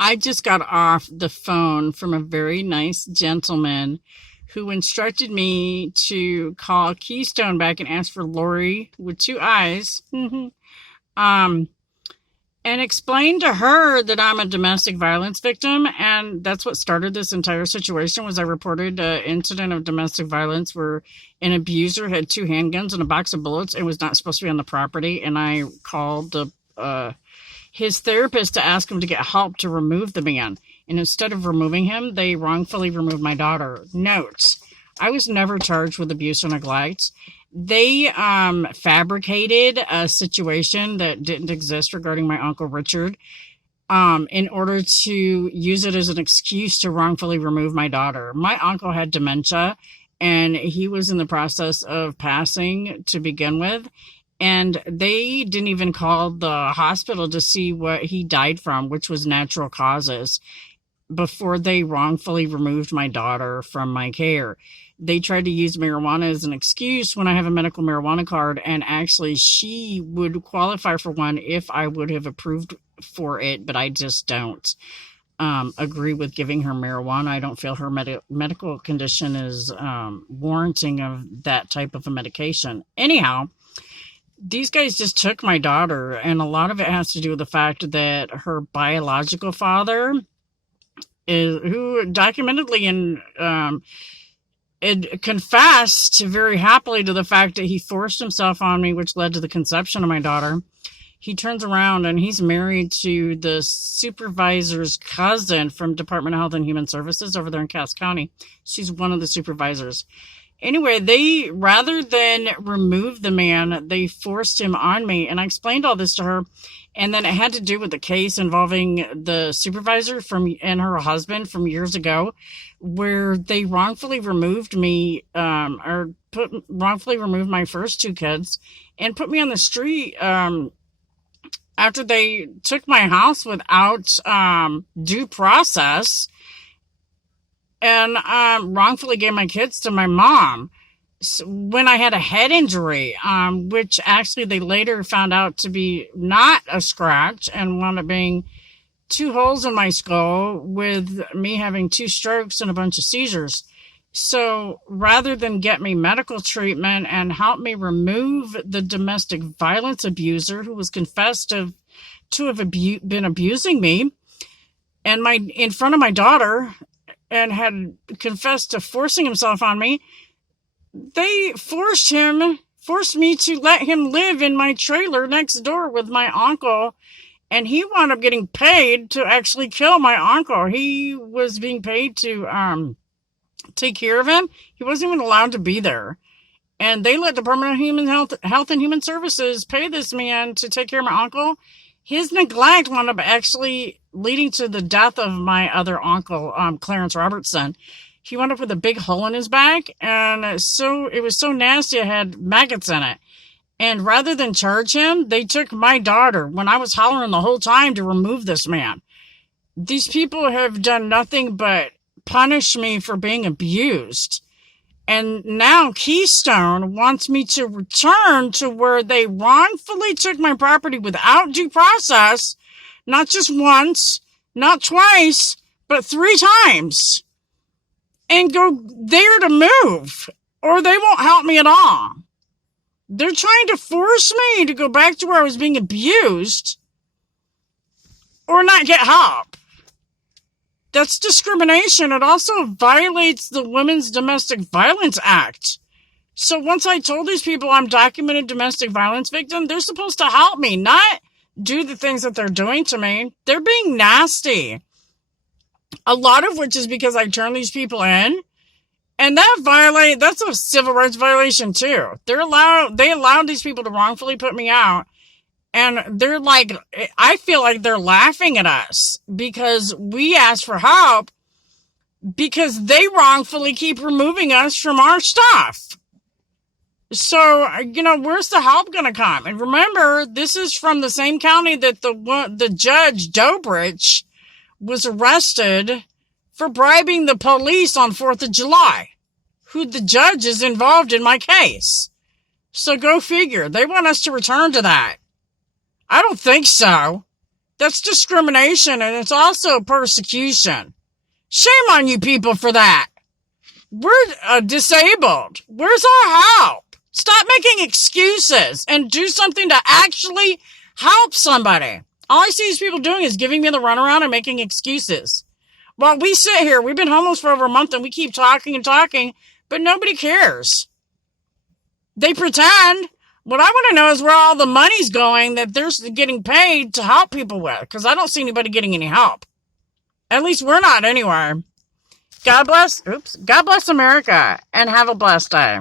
I just got off the phone from a very nice gentleman who instructed me to call Keystone back and ask for Lori with two eyes. um, and explain to her that I'm a domestic violence victim. And that's what started this entire situation. Was I reported an incident of domestic violence where an abuser had two handguns and a box of bullets and was not supposed to be on the property. And I called his therapist to ask him to get help to remove the man. And instead of removing him, they wrongfully removed my daughter. Note, I was never charged with abuse or neglect. They fabricated a situation that didn't exist regarding my Uncle Richard in order to use it as an excuse to wrongfully remove my daughter. My uncle had dementia, and he was in the process of passing to begin with. And they didn't even call the hospital to see what he died from, which was natural causes, before they wrongfully removed my daughter from my care. They tried to use marijuana as an excuse when I have a medical marijuana card, and actually she would qualify for one if I would have approved for it, but I just don't agree with giving her marijuana. I don't feel her medical condition is warranting of that type of a medication. Anyhow, these guys just took my daughter, and a lot of it has to do with the fact that her biological father who documentedly it confessed very happily to the fact that he forced himself on me, which led to the conception of my daughter. He turns around and he's married to the supervisor's cousin from Department of Health and Human Services over there in Cass County. She's one of the supervisors. Anyway, they, rather than remove the man, they forced him on me. And I explained all this to her. And then it had to do with the case involving the supervisor and her husband from years ago, where they wrongfully removed me, wrongfully removed my first two kids and put me on the street, after they took my house without, due process, and wrongfully gave my kids to my mom when I had a head injury, which actually they later found out to be not a scratch and wound up being two holes in my skull with me having two strokes and a bunch of seizures. So rather than get me medical treatment and help me remove the domestic violence abuser who was confessed to have been abusing me and in front of my daughter, and had confessed to forcing himself on me, they forced me to let him live in my trailer next door with my uncle. And he wound up getting paid to actually kill my uncle. He was being paid to take care of him. He wasn't even allowed to be there. And they let Department of Health and Human Services pay this man to take care of my uncle. His neglect wound up actually leading to the death of my other uncle, Clarence Robertson. He wound up with a big hole in his back, and it was so nasty, I had maggots in it. And rather than charge him, they took my daughter when I was hollering the whole time to remove this man. These people have done nothing but punish me for being abused. And now Keystone wants me to return to where they wrongfully took my property without due process, not just once, not twice, but 3 times, and go there to move, or they won't help me at all. They're trying to force me to go back to where I was being abused or not get help. That's discrimination. It also violates the Women's Domestic Violence Act. So once I told these people I'm documented domestic violence victim, they're supposed to help me, not do the things that they're doing to me. They're being nasty. A lot of which is because I turned these people in. And that's a civil rights violation too. They allowed these people to wrongfully put me out. And they're like, I feel like they're laughing at us because we asked for help because they wrongfully keep removing us from our stuff. So, where's the help going to come? And remember, this is from the same county that the judge, Dobrich, was arrested for bribing the police on 4th of July, who the judge is involved in my case. So go figure. They want us to return to that. I don't think so. That's discrimination, and it's also persecution. Shame on you people for that. We're disabled. Where's our help? Stop making excuses and do something to actually help somebody. All I see these people doing is giving me the runaround and making excuses. While we sit here, we've been homeless for over a month and we keep talking and talking, but nobody cares. They pretend. What I want to know is where all the money's going that they're getting paid to help people with, because I don't see anybody getting any help. At least we're not anywhere. God bless America, and have a blessed day.